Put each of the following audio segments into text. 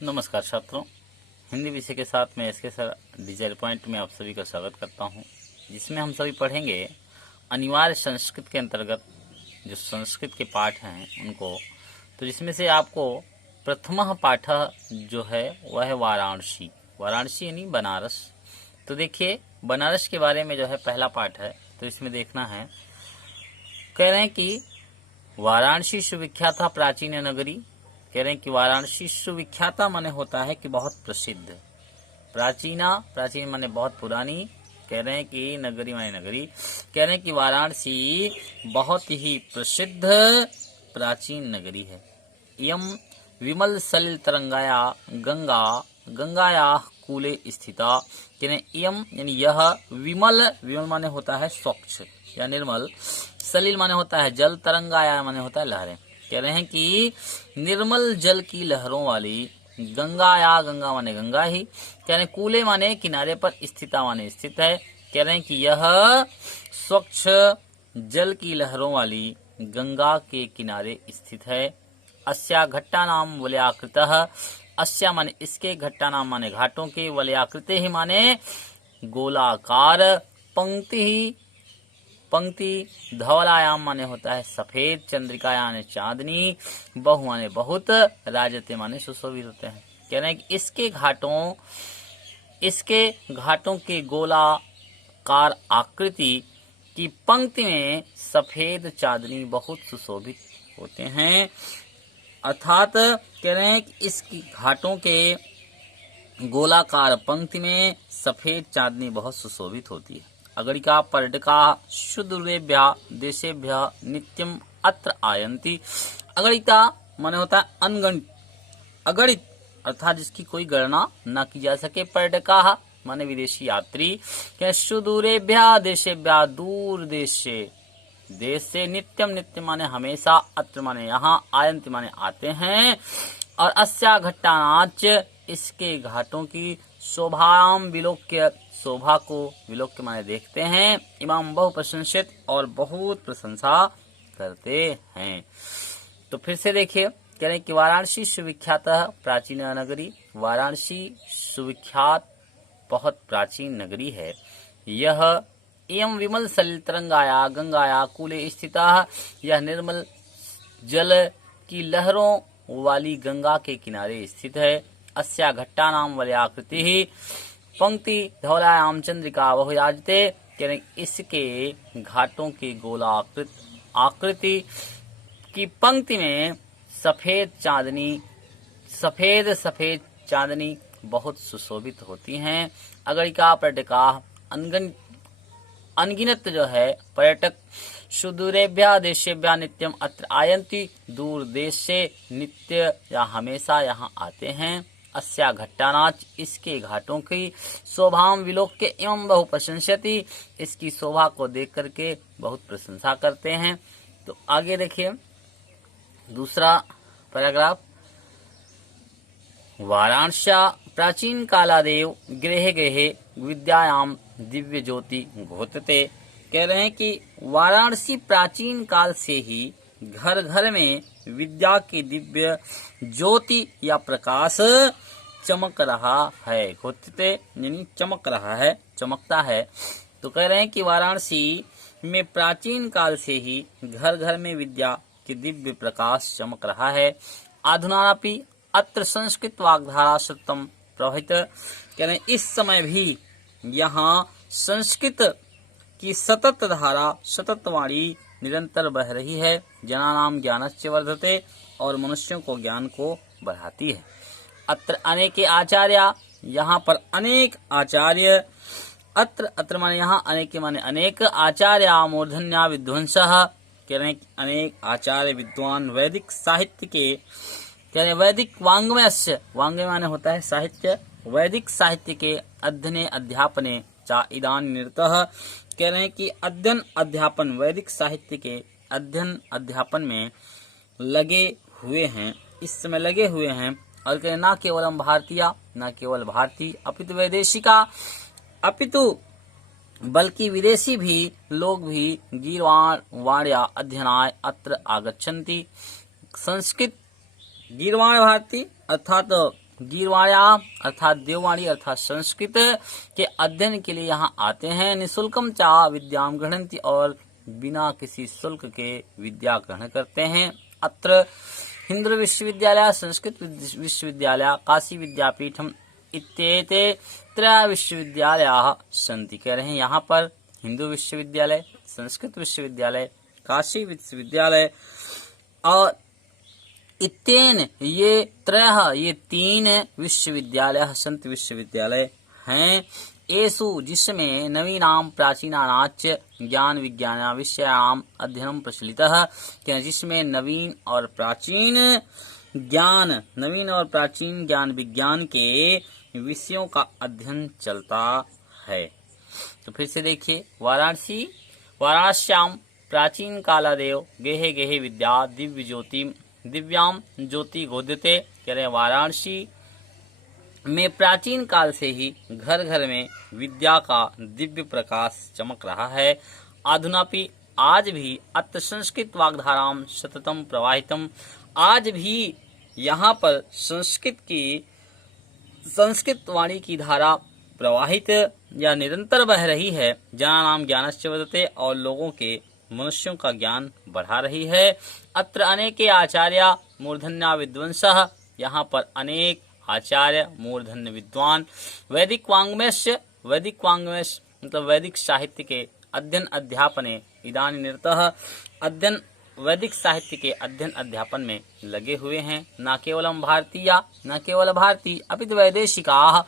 नमस्कार छात्रों, हिंदी विषय के साथ मैं एसके सर डिजिटल पॉइंट में आप सभी का स्वागत करता हूं, जिसमें हम सभी पढ़ेंगे अनिवार्य संस्कृत के अंतर्गत जो संस्कृत के पाठ हैं उनको। तो जिसमें से आपको प्रथम पाठ जो है वह है वाराणसी। वाराणसी यानी बनारस। तो देखिए, बनारस के बारे में जो है पहला पाठ है, तो इसमें देखना है। कह रहे हैं कि वाराणसी सुविख्याता प्राचीन नगरी। कह रहे हैं कि वाराणसी सुविख्याता माने होता है कि बहुत प्रसिद्ध। प्राचीन माने बहुत पुरानी। कह रहे हैं कि नगरी माने नगरी। कह रहे हैं कि वाराणसी बहुत ही प्रसिद्ध प्राचीन नगरी है। यम विमल सलिल तरंगाया गंगाया कूले स्थिता। कह रहे हैं यम यानी यह, विमल माने होता है स्वच्छ या निर्मल, सलिल माने होता है जल, तरंगाया माने होता है लहरें। कह रहे हैं कि निर्मल जल की लहरों वाली गंगा माने गंगा ही। कह रहे हैं कूले माने किनारे पर, स्थिता माने स्थित है। कह रहे हैं कि यह स्वच्छ जल की लहरों वाली गंगा के किनारे स्थित है। अस्या घट्टा नाम वलयाकृतः। अस्या माने इसके, घट्टा नाम माने घाटों के, वलयाकृते ही माने गोलाकार, पंक्ति धवलायाम माने होता है सफेद, चंद्रिका यानी चांदनी, बहु माने बहुत, राजते माने सुशोभित होते हैं। कह रहे हैं कि इसके घाटों के गोलाकार आकृति की पंक्ति में सफेद चांदनी बहुत सुशोभित होते हैं। अर्थात कह रहे हैं कि इसकी घाटों के गोलाकार पंक्ति में सफेद चांदनी बहुत सुशोभित होती है। अगणिका पर्यटका सुदूरेभ्यः देशेभ्यः नित्यम अत्र आयन्ति। अगणिता माने होता है अनगणित, अगणित अर्थात जिसकी कोई गणना न की जा सके। पर्यटका माने विदेशी यात्री। सुदूरेभ्यः देशेभ्यः दूर देश से, नित्यम नित्य माने हमेशा, अत्र माने यहाँ, आयन्ति माने आते हैं। और अस्या घट्टानाच इसके घाटों की शोभायाम विलोक्य, शोभा को विलोक्य माने देखते हैं। इमाम बहु प्रशंसित और बहुत प्रशंसा करते हैं। तो फिर से देखिए, कह रहे हैं कि वाराणसी सुविख्यात प्राचीन नगरी। वाराणसी सुविख्यात बहुत प्राचीन नगरी है। यह एवं विमल सलिल तरंगाया गंगाया कूले स्थिता। यह निर्मल जल की लहरों वाली गंगा के किनारे स्थित है। अस्या घट्टा नाम वलयाकृति ही पंक्ति धवलायाम चंद्रिका बहुराजते। कह रहे इसके घाटों के गोलाकृत आकृति की पंक्ति में सफेद चांदनी बहुत सुशोभित होती हैं। अगणिका पर्यटका अनगिनत जो है पर्यटक, सुदूरेभ्यः देशेभ्यः नित्यम अत्र आयन्ति, दूर देश से नित्य या हमेशा यहाँ आते हैं। अस्या घट्टानाच इसके घाटों की शोभाम विलोक्य एवं बहु प्रशंसति, इसकी शोभा को देख करके बहुत प्रशंसा करते हैं। तो आगे देखिए दूसरा पैराग्राफ। वाराणस्या प्राचीन कालादेव गृहे गृहे विद्यायाम दिव्य ज्योति घोषते। कह रहे हैं कि वाराणसी प्राचीन काल से ही घर घर में विद्या की दिव्य ज्योति या प्रकाश चमक रहा है। घोषते यानी चमक रहा है, चमकता है। तो कह रहे हैं कि वाराणसी में प्राचीन काल से ही घर घर में विद्या की दिव्य प्रकाश चमक रहा है। अधुनापि अत्र संस्कृत वाग्धारा सततम प्रवहित। कह रहे हैं इस समय भी यहाँ संस्कृत की सतत धारा, सतत वाणी निरंतर बह रही है। जनानाम ज्ञानस्य वर्धते, और मनुष्यों को ज्ञान को बढ़ाती है। अत्र अनेके आचार्य, यहाँ पर अनेक आचार्य, अत्र माने यहाँ, अनेके माने अनेक, आचार्य मूर्धन्या विद्वांसः। कह रहे हैं अनेक आचार्य विद्वान वैदिक साहित्य के, कह रहे वैदिक वाङ्मयस्य, वाङ्मय माने होता है साहित्य, वैदिक साहित्य के अध्ययने अध्यापने चा इदान निरतः। कह रहे हैं कि अध्ययन अध्यापन, वैदिक साहित्य के अध्ययन अध्यापन में लगे हुए हैं, इस समय लगे हुए हैं। और कह न केवलम भारतीय, न केवल भारतीय, अपितु वैदेशिका, अपितु बल्कि विदेशी भी लोग भी गीर्वाण्या अध्ययनाय अत्र आगच्छन्ति। संस्कृत गीर्वाण भारती अर्थात गीरवाड़ा अर्थात देववाणी अर्थात संस्कृत के अध्ययन के लिए यहाँ आते हैं। निःशुल्कम चा विद्याम गृह्णन्ति और बिना किसी शुल्क के विद्या ग्रहण करते हैं। अत्र हिंदू विश्वविद्यालय, संस्कृत विश्वविद्यालय, काशी विद्यापीठम इत्येते त्रय विश्वविद्यालयाः सन्ति। कह रहे हैं यहाँ पर हिंदू विश्वविद्यालय, संस्कृत विश्वविद्यालय, काशी विश्वविद्यालय और इत्येन ये त्रयः ये तीन विश्वविद्यालय संत विश्वविद्यालय हैं। एषु जिसमें नवीनाम प्राचीनानाच ज्ञान विज्ञान विषयाणाम अध्ययनम प्रचलितः, जिसमें नवीन और प्राचीन ज्ञान विज्ञान के विषयों का अध्ययन चलता है। तो फिर से देखिए, वाराणस्याम प्राचीन कालादेव गेहे गेहे विद्या दिव्याम ज्योति गोद्यते। कह रहे वाराणसी में प्राचीन काल से ही घर घर में विद्या का दिव्य प्रकाश चमक रहा है। अधुनापि आज भी अत्र संस्कृत वाग्धाराम सततम प्रवाहितम, आज भी यहाँ पर संस्कृत वाणी की धारा प्रवाहित या निरंतर बह रही है। जनानाम ज्ञानश्च वर्धते, और लोगों के मनुष्यों का ज्ञान बढ़ा रही है। अत्र अनेके आचार्य मूर्धन्या विद्वंसः, यहाँ पर अनेक आचार्य मूर्धन्य विद्वान वैदिक वाङ्मयस्य मतलब वैदिक साहित्य के अध्ययन अध्यापने इदानीं निरतः, वैदिक साहित्य के अध्ययन अध्यापन में लगे हुए हैं। न केवल भारतीय अपितु वैदेशिकाः,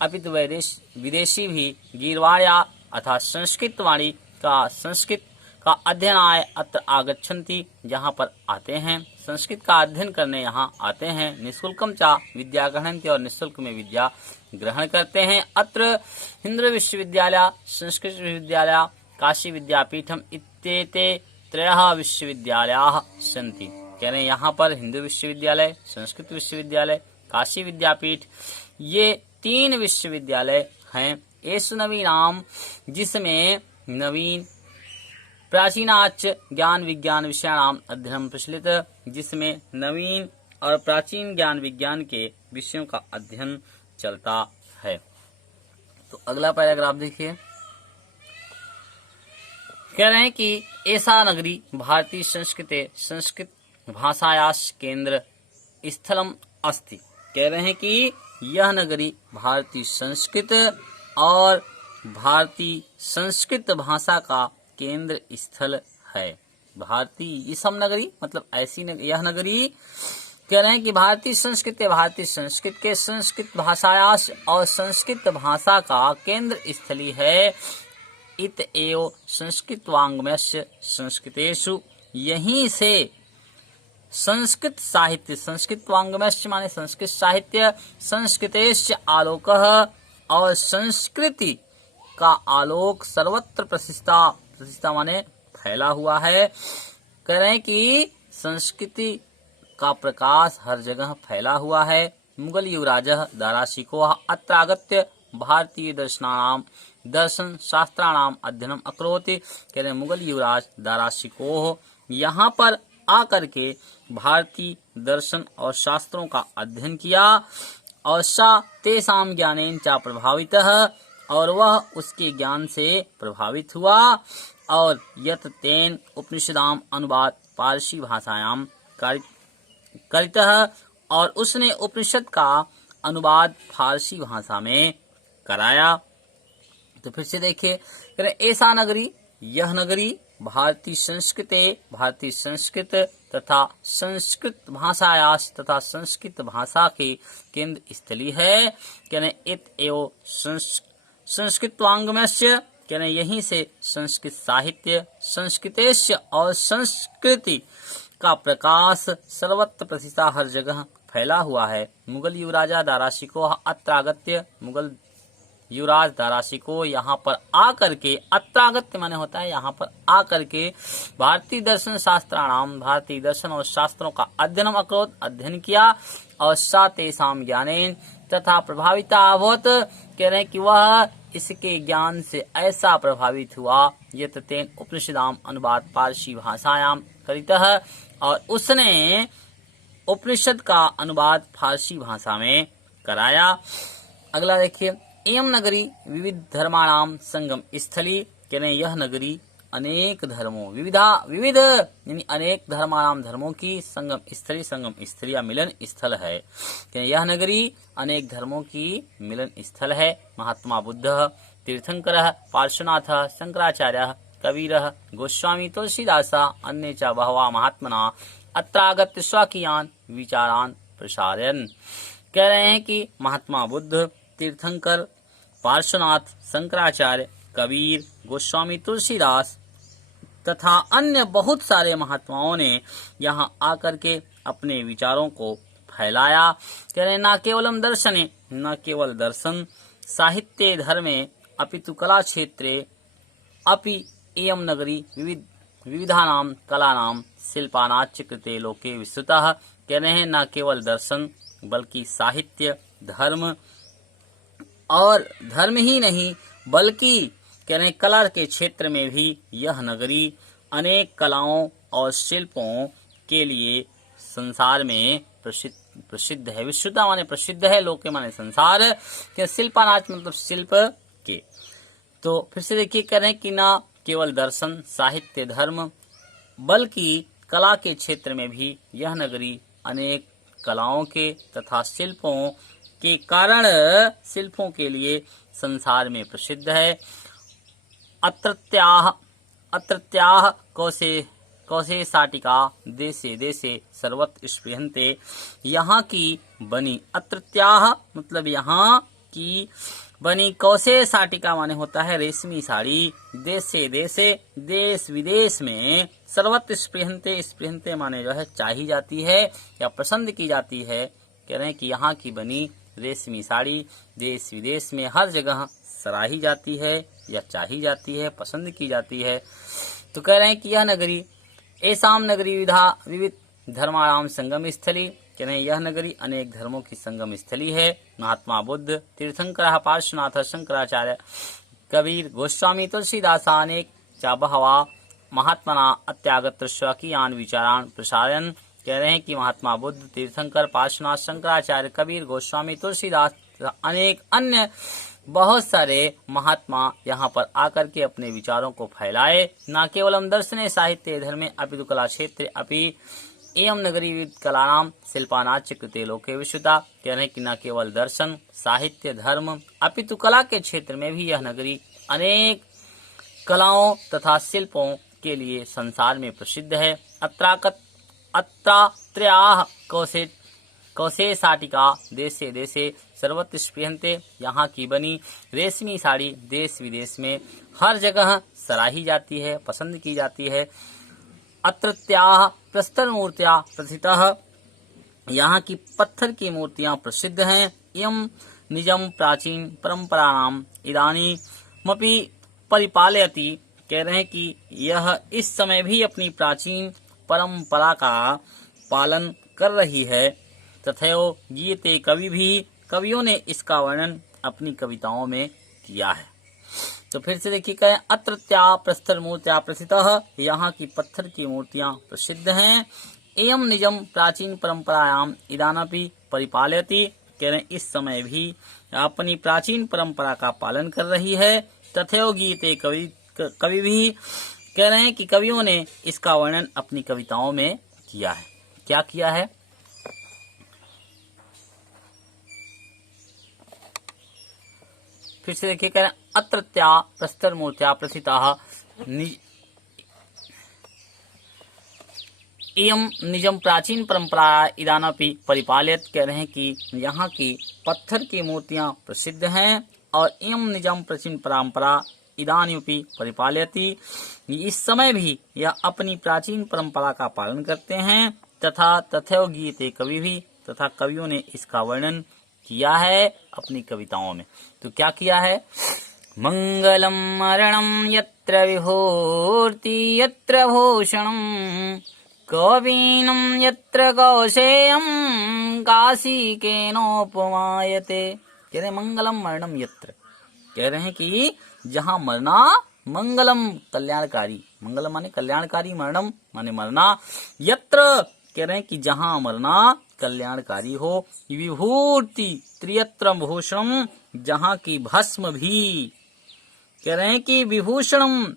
अपितु विदेशी भी गीर्वाण्या अर्थात संस्कृत वाणी संस्कृत का अध्ययनाय अत्र आगच्छन्ति, जहाँ पर आते हैं, संस्कृत का अध्ययन करने यहाँ आते हैं। निःशुल्कम चा विद्या गृह्णन्ति, और निःशुल्क में विद्या ग्रहण करते हैं। अत्र हिंदू विश्वविद्यालय, संस्कृत विश्वविद्यालय, काशी विद्यापीठम इत्येते त्रयः विश्वविद्यालयाः सन्ति। कह रहे हैं यहाँ पर हिंदू विश्वविद्यालय, संस्कृत विश्वविद्यालय, काशी विद्यापीठ, ये तीन विश्वविद्यालय हैं। एषु नवीनाम, जिसमें नवीन प्राचीनाच ज्ञान विज्ञान विषयाणाम अध्ययन प्रचलित, जिसमें नवीन और प्राचीन ज्ञान विज्ञान के विषयों का अध्ययन चलता है। तो अगला पैराग्राफ देखिए, कह रहे हैं कि ऐसा नगरी भारतीय संस्कृत भाषायास केंद्र स्थलम अस्ति। कह रहे हैं कि यह नगरी भारतीय संस्कृत और भारतीय संस्कृत भाषा का केंद्र स्थल है। भारतीय इसम नगरी मतलब ऐसी यह नगरी, कह रहे हैं कि भारतीय संस्कृत के संस्कृत भाषायास और संस्कृत भाषा का केंद्र स्थली है। इत एव संस्कृत वाङ्मयस्य संस्कृतेषु, यहीं से संस्कृत साहित्य, संस्कृत वाङ्मयस्य माने संस्कृत साहित्य, संस्कृतेश्च आलोकः, और संस्कृति का आलोक सर्वत्र प्रसिद्धा माने फैला हुआ है। कह रहे हैं कि संस्कृति का प्रकाश हर जगह फैला हुआ है। मुगल युवराजः दाराशिकोः अत्र आगत्य भारतीय दर्शन शास्त्राणाम अध्ययनम अकरोति। कह रहे मुगल युवराज दाराशिकोः यहाँ पर आकर के भारतीय दर्शन और शास्त्रों का अध्ययन किया, और सा तेसाम ज्ञानेन चा प्रभावितः, और वह उसके ज्ञान से प्रभावित हुआ। और यत तेन उपनिषदाम अनुवाद पारसी भाषायाम करितः, और उसने उपनिषद का अनुवाद फारसी भाषा में कराया। तो फिर से देखिए, ऐसा नगरी, यह नगरी भारतीय संस्कृत तथा संस्कृत भाषायास तथा संस्कृत भाषा के केंद्र स्थली है। कहने इत एव संस्कृत वाङ्मयस्य, कहने यहीं से संस्कृत साहित्य, संस्कृतेश्च और संस्कृति का प्रकाश सर्वत्र प्रसिद्ध हर जगह फैला हुआ है। मुगल युवराजा दाराशिको अत्र आगत्य, मुगल युवराज दाराशिको यहाँ पर आकर के, अत्रागत्य माने होता है यहाँ पर आकर के, भारतीय दर्शन शास्त्राणाम, भारतीय दर्शन और शास्त्रों का अध्ययनम अकरोत्, अध्ययन किया, और सा तेसाम ज्ञानेन तथा प्रभाविता अभवत्। कह रहे हैं कि वह इसके ज्ञान से ऐसा प्रभावित हुआ, यत तेन उपनिषदाम अनुवाद पारसी भाषायाम करितः, और उसने उपनिषद का अनुवाद फारसी भाषा में कराया। अगला देखिए, एयं नगरी विविध धर्माणाम संगम स्थली, कह रहे हैं यह नगरी अनेक धर्मों विविध यानी अनेक धर्माणाम धर्मों की संगम स्थली या मिलन स्थल है। यह नगरी अनेक धर्मों की मिलन स्थल है। महात्मा बुद्ध, तीर्थंकर, पार्श्वनाथ, शंकराचार्य, कबीर, गोस्वामी तुलसीदास अन्य च बहवा महात्मना अत्रागत स्वकीयान विचारान प्रसारयन्। कह रहे हैं कि महात्मा बुद्ध, तीर्थंकर, पार्श्वनाथ, शंकराचार्य, कबीर, गोस्वामी तुलसीदास तथा अन्य बहुत सारे महात्माओं ने यहाँ आकर के अपने विचारों को फैलाया। कह रहे न केवलम दर्शने, न केवल दर्शन, साहित्य धर्मे अपितु कला क्षेत्रे अपि एयं नगरी विविधानाम कलानाम शिल्पानाच कृते लोके विस्तृतः। कह रहे हैं न केवल दर्शन बल्कि साहित्य, धर्म और धर्म ही नहीं बल्कि कह रहे हैं कला के क्षेत्र में भी यह नगरी अनेक कलाओं और शिल्पों के लिए संसार में प्रसिद्ध है। विश्वता माने प्रसिद्ध है, लोके माने संसार, शिल्पानाच मतलब शिल्प के। तो फिर से देखिए, कह रहे हैं कि न केवल दर्शन, साहित्य, धर्म बल्कि कला के क्षेत्र में भी यह नगरी अनेक कलाओं के तथा शिल्पों के कारण शिल्पों के लिए संसार में प्रसिद्ध है। अत्रत्याः कौशे साटिका देशे देशे सर्वत्र स्पृहन्ते। यहाँ की बनी, अत्रत्याः मतलब यहाँ की बनी, कौशे साटिका माने होता है रेशमी साड़ी, देशे देशे देश विदेश में, सर्वत्र स्पृहन्ते, स्पृहन्ते माने जो है चाही जाती है या पसंद की जाती है। कह रहे हैं कि यहाँ की बनी रेशमी साड़ी देश विदेश में हर जगह सराही जाती है या चाही जाती है, पसंद की जाती है। तो कह रहे हैं कि यह नगरी एसाम नगरी विविध धर्माणाम संगम स्थली, कह रहे हैं यह नगरी अनेक धर्मों की संगम स्थली है। महात्मा बुद्ध, तीर्थंकर, पार्श्वनाथ, शंकराचार्य, कबीर, गोस्वामी तुलसीदास अनेक च बहवा महात्मना अत्यागत स्वकीयान विचारान प्रसारयन्। कह रहे हैं कि महात्मा बुद्ध, तीर्थंकर, पार्श्वनाथ, शंकराचार्य, कबीर, गोस्वामी तुलसीदास अनेक अन्य बहुत सारे महात्मा यहाँ पर आकर के अपने विचारों को फैलाए। न केवलम दर्शने साहित्य धर्मे अपितु कला क्षेत्र अपि एवं नगरी विविध कलानाम शिल्पानाच कृते लोके विश्वता। कह रहे हैं कि न केवल दर्शन, साहित्य, धर्म अपितु कला के क्षेत्र में भी यह नगरी अनेक कलाओं तथा शिल्पों के लिए संसार में प्रसिद्ध है। अत्रात्रयाः कौशे साटिका देशे देशे सर्वत्र स्पृहन्ते। यहाँ की बनी रेशमी साड़ी देश विदेश में हर जगह सराही जाती है, पसंद की जाती है। अत्रत्याः प्रस्तर मूर्तियां प्रथितः, यहाँ की पत्थर की मूर्तियां प्रसिद्ध हैं। इयं निजम प्राचीन परंपराणाम इदानीमपि परिपालयति। कह रहे हैं कि यह इस समय भी अपनी प्राचीन परंपरा का पालन कर रही है। तथैव गीयते कवि भी, कवियों ने इसका वर्णन अपनी कविताओं में किया है। तो फिर से देखिए, कहें अत्रत्या प्रस्तर मूर्तिया प्रसिद्धः, यहाँ की पत्थर की मूर्तियां प्रसिद्ध हैं। एवं निजम प्राचीन परंपरायाम इदानपि परिपालयति। कह रहे हैं इस समय भी अपनी प्राचीन परंपरा का पालन कर रही है। तथैव गीयते कवि भी, कह रहे हैं कि कवियों ने इसका वर्णन अपनी कविताओं में किया है। क्या किया है? फिर से देखिए, कह रहे हैं अत्रत्या प्रस्तर मूर्त्या प्रथिताः एवं निजम प्राचीन परंपरा इदानपि परिपालित। कह रहे हैं कि यहाँ की पत्थर की मूर्तियां प्रसिद्ध हैं और एवं निजम प्राचीन परंपरा इदानीपि परिपालयति, इस समय भी यह अपनी प्राचीन परंपरा का पालन करते हैं। तथा तथैव गीयते कवि भी, तथा कवियों ने इसका वर्णन किया है अपनी कविताओं में। तो क्या किया है? मंगलम मरणम यत्र विभूति यत्र भूषणम कवीनम यत्र कौशेयम काशी के नोपमायते। कह रहे मंगलम मरणम यत्र, कह रहे हैं कि जहाँ मरना मंगलम कल्याणकारी, मंगलम माने कल्याणकारी, मरणम माने मरना, यत्र कह रहे हैं कि जहां मरना कल्याणकारी हो। विभूति त्रियत्र भूषणम, जहां की भस्म भी, कह रहे हैं कि विभूषणम,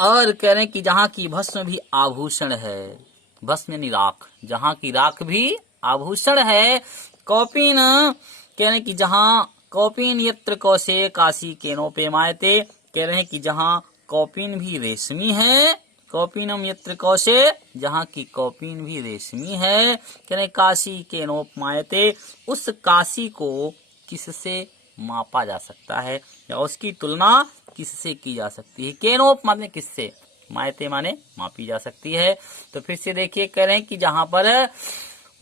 और कह रहे हैं कि जहां की भस्म भी आभूषण है। भस्म यानी राख, जहां की राख भी आभूषण है। कौपीन, कह रहे हैं कि जहां कौपीन यत्र कौशे काशी केनोपेमायते, कह रहे हैं कि जहां कौपीन भी रेशमी है। कौपीनम यत्र कौशे, जहां की कौपीन भी रेशमी है। कह रहे काशी केनोपमायते, उस काशी को किससे मापा जा सकता है या उसकी तुलना किससे की जा सकती है। केनोप माने किससे, मायते माने मापी जा सकती है। तो फिर से देखिए, कह रहे हैं कि जहां पर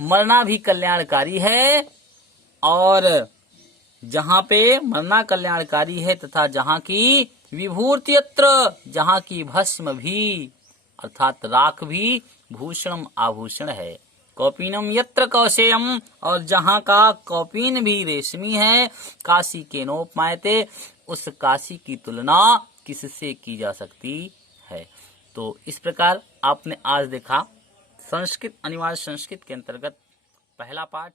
मरना भी कल्याणकारी है, और जहां पे मरना कल्याणकारी है तथा जहां की विभूतियत्र, जहां की भस्म भी अर्थात राख भी भूषणम आभूषण है। कौपीनम यत्र कौशेयम, और जहां का कौपीन भी रेशमी है। काशी के नोपमायते, उस काशी की तुलना किससे की जा सकती है। तो इस प्रकार आपने आज देखा संस्कृत अनिवार्य संस्कृत के अंतर्गत पहला पाठ।